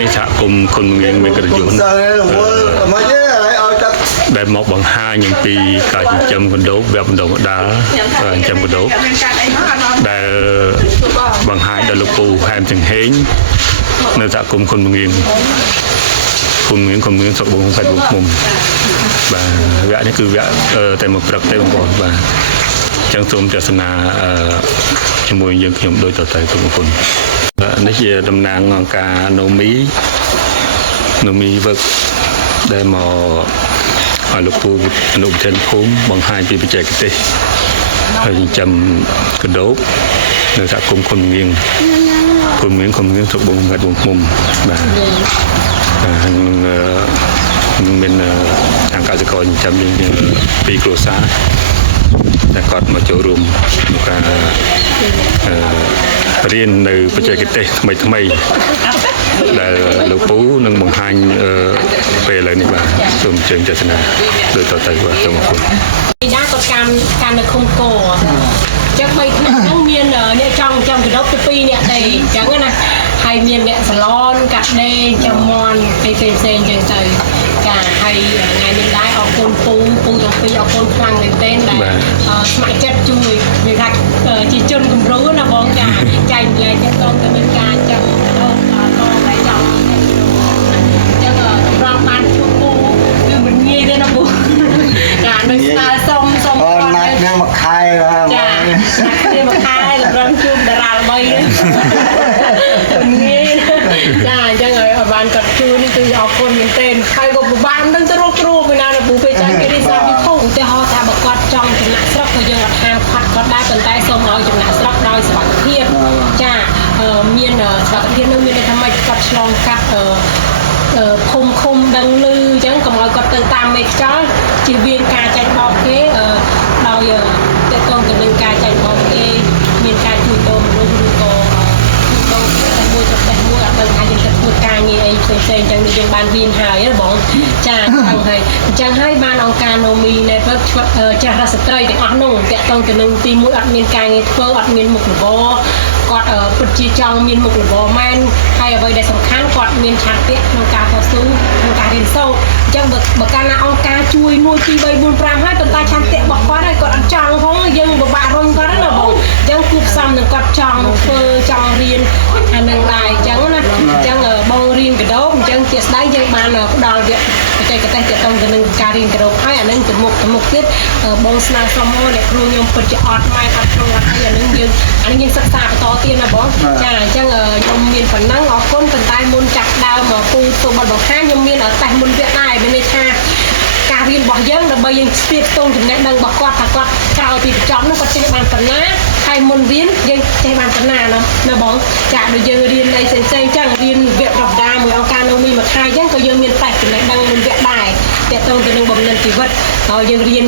នេះសហគមន៍គុនមៀងមានកិត្តិយសដែលមកបង្ហាញអំពីការចិញ្ចឹមកណ្ដូបវគ្គបណ្ដុះបណ្ដាលចិញ្ចឹមកណ្ដូបដែលបង្ហាញដល់លោកពូហែមចង្ហេងនៅសហគមន៍គុនមៀងស្រុកបងខេត្តបងឃ្មុំបាទវគ្គនេះគឺវគ្គតែមួយព្រឹកទេបងប្អូនបាទអញ្ចឹងសូមទស្សនាជាមួយយើងខ្ញុំដូចតទៅទុកគុណនេះជាតំណាងអង្គការណូមីវឹកដែលមកឲ្យលោកពូអនុប្រធានភូមិបង្ហាញពីបច្ចេកទេសហើយចិញ្ចឹមកណ្ដូបនៅសហគមន៍គុនមៀងស្រុកបងខេត្តបងឃ្មុំបាទមានខាងកសិករចិញ្ចឹមយើងពីគ្រួសារតែគាត់មកចូលរួមក្នុងការរៀននៅបច្ចេកទេសថ្មីដែលលោកពូនឹងបង្ហាញពេលឥឡូវនេះបាទសូមអញ្ជើញទស្សនាដូចតទៅបាទសូមអរគុណពីណាក៏កម្មនៅឃុំកោចឹង3ថ្ងៃហ្នឹងមានអ្នកចង់ចំកណ្ដុបទៅ2អ្នកទេអញ្ចឹងណាហើយមានអ្នកសាឡនកាត់ដេរចំមន់ផ្សេងអញ្ចឹងទៅចាហើយថ្ងៃនេះដែរអរគុណពូទាំងពីរអរគុណខ្លាំងមែនទែនដែលស្ម័គ្រចិត្តជួយវាថាជាជនគំរូណាបងចាចែកលែកតទៅមានការចាំដល់ហើយចង់ចឹងសម្រាប់បានជួបពូគឺមិនងាយទេណាពូចានៅស្នើសុំណាច់នឹងមួយខែចានេះមួយខែរំជួបតារាល្បីងាយចាអញ្ចឹងហើយបានគាត់ជួយនេះគឺអរគុណមែនទែនហើយក៏ពិបាកនឹងទៅរកគ្រូពីណាពូពេលចាគេរៀនសាពីធំឧទាហរណ៍ថាបើគាត់ចង់ចំណាក់ស្រុកក៏យើងអត់ហាមខាត់គាត់ដែរប៉ុន្តែសូមឲ្យចំណាក់ស្រុកដោយសុខភាពចាមានសុខភាពនឹងមានន័យថាម៉េចគាត់ឆ្លងកាត់ភូមិឃុំដឹងលឺអញ្ចឹងកុំឲ្យគាត់ទៅតាមមេខ្យល់ជៀសវាងការចាញ់បោកគេដោយតើតងទៅនឹងការចាញ់បោកគេមានការជួយដូរមនុស្សឬក៏ដូរតែមួយទៅតែមួយអត់ដឹងថាយើងទៅធ្វើការងារអីផ្សេងអញ្ចឹងយើងបានរៀនហើយណាបងចាអញ្ចឹងហើយបានអង្គការ Nomi Network ចាស់រដ្ឋស្ត្រីទាំងអស់នោះតើតងទៅនឹងទីមួយអត់មានការងារធ្វើអត់មានមុខរបរគាត់ពិតជាចង់មានមុខរបរមែនហើយអ្វីដែលសំខាន់គាត់មានឆន្ទៈក្នុងការតស៊ូក្នុងការរៀនសូត្រអញ្ចឹងបើកាលណាអង្គការជួយ1 2 3 4 5ហើយប៉ុន្តែឆន្ទៈរបស់គាត់ហើយគាត់អត់ចង់ផងយើងពិបាករុញគាត់ណាបងអញ្ចឹងគូផ្សំនឹងគាត់ចង់ធ្វើចង់រៀនអានឹងដែរអញ្ចឹងណាអញ្ចឹងបងរៀនកដោបអញ្ចឹងជាស្ដីយើងបានផ្ដល់វគ្គបច្ចេកទេសទាក់ទងទៅនឹងការរៀនកដោបហើយអានឹងទៅមុខទៀតបងស្នើសុំមកអ្នកគ្រូខ្ញុំពិតជាអត់ម៉ែអត់ក្នុងអត់ហើយអានឹងយើងសិក្សាបន្តទៀតណាបងចាអញ្ចឹងខ្ញុំមានប៉ុណ្ណឹងអរគុណប៉ុន្តែមុនចាប់ដើមពូធ្វើបទបង្ហាញខ្ញុំមានតេស្តមុនវគ្គដែរមានន័យថាការរៀនរបស់យើងដើម្បីយើងស្ទាបស្ទង់ចំណេះដឹងរបស់គាត់ថាគាត់ក្រោយពីបញ្ចប់នោះគាត់ចេះបានប៉ុណ្ណាហើយមុនរៀនយើងចេះបានប៉ុណ្ណាណាបងចាដូចយើងរៀនអីផ្សេងៗអញ្ចឹងរៀនវគ្គប្រដាមួយអង្គការនោះមួយខែអញ្ចឹងក៏យើងមានតេស្តចំណេះដឹងមុនវគ្គដែរទាក់ទងទៅនឹងបំណិនជីវិតហើយយើងរៀន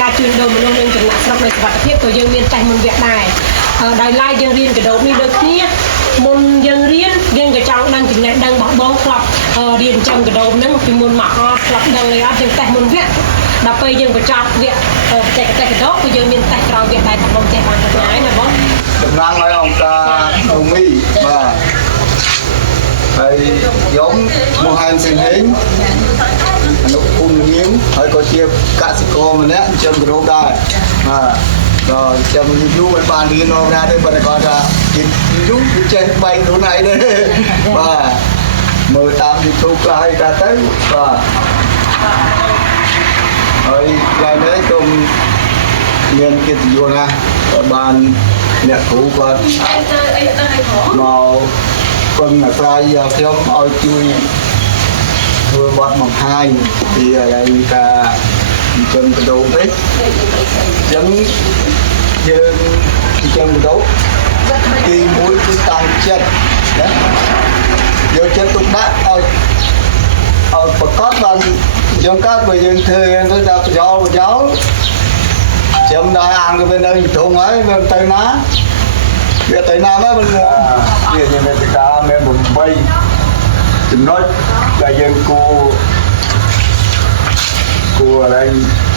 ការជួញដូរមនុស្សនឹងចំណាក់ស្រុកដោយសុវត្ថិភាពក៏យើងមានតេស្តមុនវគ្គដែរដោយឡែកយើងរៀនកដោបនេះដូចគ្នាមុនយើងរៀនយើងក៏ចង់ដឹងចំណេះដឹងរបស់បងធ្លាប់រៀនចំកដោបហ្នឹងពីមុនមកអត់ធ្លាប់ដឹងអីអត់យើងតេស្តមុនវគ្គដល់ពេលយើងបញ្ចប់វគ្គបច្ចេកទេសកដោបគឺយើងមានតេស្តក្រោយវគ្គដែរថាបងចេះបានប៉ុណ្ណាណាបងតំណាងឲ្យអង្គការនូមីបាទហើយខ្ញុំមកហែមសេងហេងអនុភូមិងៀងហើយក៏ជាកសិករម្នាក់ចិញ្ចឹមកដោបដែរបាទដល់ចាំយូរមិនបានរៀនមកណាទេបើគាត់ថាយូរវាចេះបែកខ្លួនឯងទេបាទមើលតាម YouTube ខ្លះហើយកាត់ទៅបាទហើយថ្ងៃនេះខ្ញុំមានកិត្តិយសណាស់បានអ្នកគ្រូគាត់មកពឹងអាស្រ័យខ្ញុំឲ្យជួយធ្វើបទបង្ហាញពីឲ្យការចិញ្ចឹមកដោបនេះអញ្ចឹងយើងចិញ្ចឹមកដោបទី1គឺតាំងចិត្តណាយកចិត្តទុកដាក់ឲ្យប្រកបបានយើងកើតបើយើងធ្វើទៅដល់ប្រយោលចាំដល់អង្គវានៅត្រង់ហើយវាទៅណាមកវាមានតែការមាន8ចំណុចដែលយើងគួរឲ្យ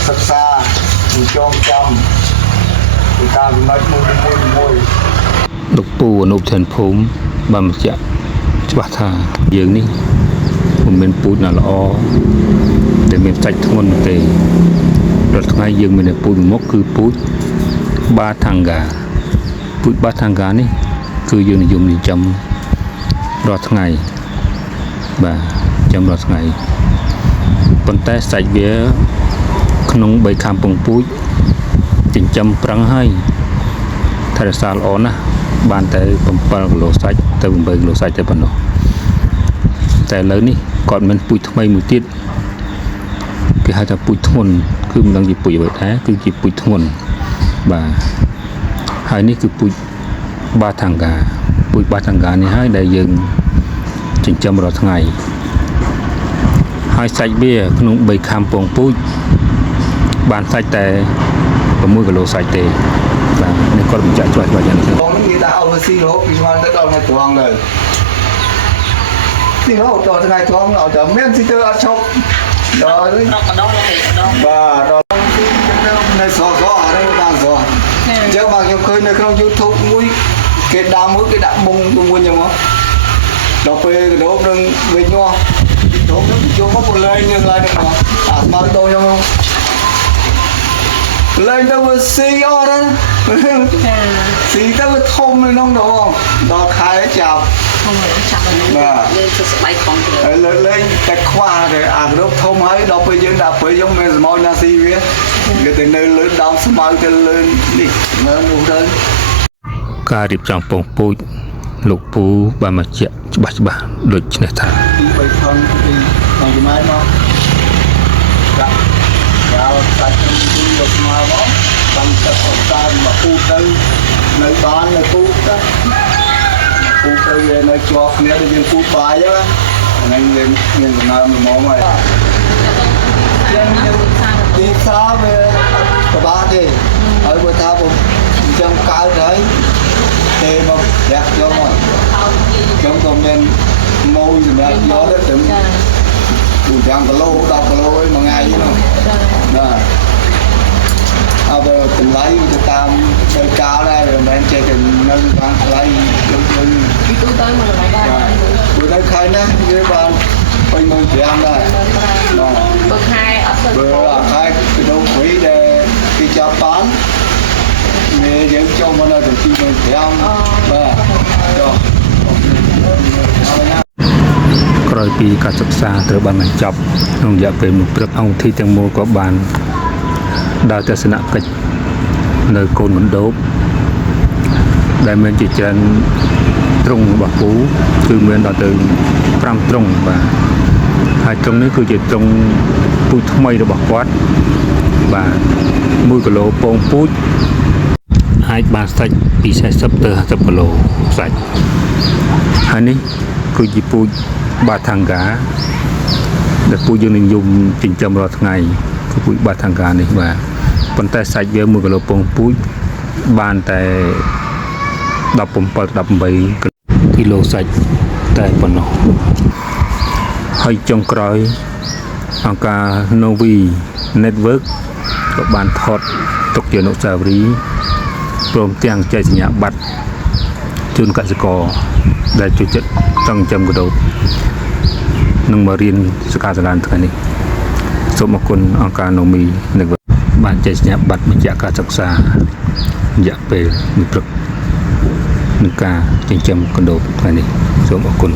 សិក្សាចងចាំពីការចំណុចមួយលោកពូអនុប្រធានភូមិបានបញ្ជាក់ ច្បាស់ថាយើងនេះមិនមែនពូជណាល្អដែលមានសាច់ធ្ងន់ទេរាល់ថ្ងៃយើងមានតែពូជមុខគឺពូជបាថាំងកាពូជបាថាំងកានេះគឺយើងនិយមចិញ្ចឹមរាល់ថ្ងៃបាទចិញ្ចឹមរាល់ថ្ងៃប៉ុន្តែសាច់វាក្នុង3ខាំពងពូជចិញ្ចឹមប្រឹងហើយថែរក្សាល្អណាស់បានតែ7គីឡូសាច់ទៅ8គីឡូសាច់តែប៉ុណ្ណោះតែឥឡូវនេះគាត់មានពូជថ្មីមួយទៀតគេហៅថាពូជធ្ងន់គឺមិនដឹងជាពូជអ្វីដែរគឺជាពូជធ្ងន់បាទហើយនេះគឺពូជបាថាំងកាពូជបាថាំងកានេះហើយដែលយើងចិញ្ចឹមរាល់ថ្ងៃហើយសាច់វាក្នុង3ខាំពងពូជបានសាច់តែ6គីឡូសាច់ទេបាទនេះគាត់បញ្ជាក់ច្បាស់ៗយ៉ាងនេះ បងនិយាយថាឲ្យស៊ីរហូតពីស្មានទៅដល់ថ្ងៃត្រង់ទៅស៊ីរហូតដល់ថ្ងៃត្រង់ដល់តែមានស៊ីទៅអត់ឈប់ដល់ đọc ở đâu là phải ở đâu បាទដល់នៅសសអរិយបានសអញ្ចឹងបាទខ្ញុំឃើញនៅក្នុង YouTube មួយគេដើមមួយគេដាក់មុងទៅមួយអញ្ចឹងមកដល់ពេលកដោបនឹងវិញមកកដោបនឹងយកមកលេងនឹងឡើងមកអាស្មៅដោខ្ញុំលេងទៅវាស៊ីអត់ហ្នឹងស៊ីទៅវាធំនៅក្នុងដល់ដល់ខែចាប់ không phải chặt ở nó lên cho bay con ហើយលេងតែខ្វះតែអាកដោបធំហើយដល់ពេលយើងដាក់ពេលយើងមានសមោចណាស៊ីវាគេទៅនៅលើដងស្មៅទៅលើនេះមើលនោះទៅ ការរៀបចំពងពូជលោកពូបានមកជាក់ច្បាស់ដូចនេះថា ពី3ថនពីក្នុងចំណាយមកដាក់ដល់សាច់ទៅយកមកបានទឹកអត់តាមមកពូទៅនៅបាននៅពូទៅពូទៅវានៅជាប់គ្នាដូចយើងពូបាយហ្នឹងយើងមានដំណើរមកមកហើយយើងទីផ្សារវាប្របាទេហើយបើថាผมចាំកើតហើយទេមកយ៉ាក់យកមកខ្ញុំក៏មានម៉ូយសម្រាប់យកទៅถึง5គីឡូ10គីឡូឯងមួយថ្ងៃហ្នឹងបាទអើបើតម្លៃទៅតាមត្រូវការដែរមិនមែនចេះតែនៅបានថ្លៃយើងយើង ពីទូទៅមកឡើយដែរ ព្រោះនៅខែណាវាបាន25ដែរបាទ បើខែអត់ទៅ បើអាខែពីដងព្រីដែលគេចាប់បានវាយើងចូលមកនៅទី25បាទចុះ ក្រោយពីការសិក្សាត្រូវបានបញ្ចប់ក្នុងរយៈពេល1ព្រឹកអង្គវិធីទាំងមូលក៏បានដើរទស្សនកិច្ចនៅកូនមណ្ឌបដែលមានជាច្រើនទ្រុងរបស់ពូគឺមានដល់ទៅ5ទ្រុងបាទហើយទ្រុងនេះគឺជាទ្រុងពូជថ្មីរបស់គាត់បាទ1គីឡូពងពូជអាចបានសាច់ពី40ទៅ50គីឡូសាច់ហើយនេះគឺជាពូជបាថាំងកាដែលពូជយើងនិយមចិញ្ចឹមរាល់ថ្ងៃគឺពូជបាថាំងកានេះបាទប៉ុន្តែសាច់វា1គីឡូពងពូជបានតែ17 18គីឡូសាច់តែប៉ុណ្ណោះហើយចុងក្រោយអង្គការ Novi Network ក៏បានថតទុកជាអនុស្សាវរីយ៍ព្រមទាំងចែកសញ្ញាបត្រជូនកសិករដែលជួយចិត្តចង់ចាំកដោបនឹងមករៀនសិក្ខាសាលាថ្ងៃនេះសូមអរគុណអង្គការ Novi Network បានចែកសញ្ញាបត្របញ្ជាក់ការសិក្សារយៈពេល1ព្រឹកនឹងការចិញ្ចឹមកដោបថ្ងៃនេះសូមអរគុណ